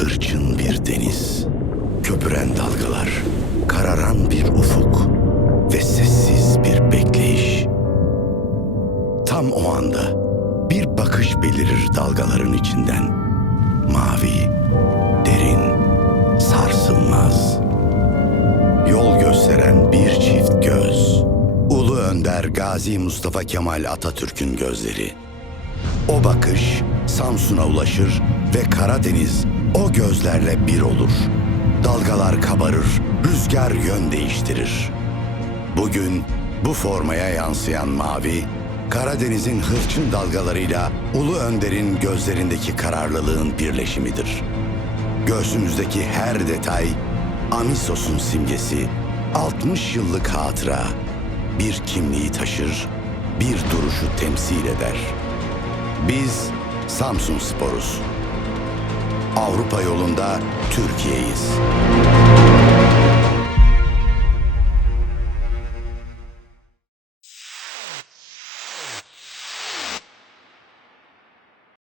Hırçın bir deniz, köpüren dalgalar, kararan bir ufuk ve sessiz bir bekleyiş. Tam o anda bir bakış belirir dalgaların içinden. Mavi, derin, sarsılmaz. Yol gösteren bir çift göz. Ulu Önder Gazi Mustafa Kemal Atatürk'ün gözleri. O bakış Samsun'a ulaşır ve Karadeniz o gözlerle bir olur. Dalgalar kabarır, rüzgar yön değiştirir. Bugün bu formaya yansıyan mavi, Karadeniz'in hırçın dalgalarıyla Ulu Önder'in gözlerindeki kararlılığın birleşimidir. Göğsümüzdeki her detay, Amisos'un simgesi, 60 yıllık hatıra, bir kimliği taşır, bir duruşu temsil eder. Biz Samsun Sporuz. Avrupa yolunda Türkiye'yiz.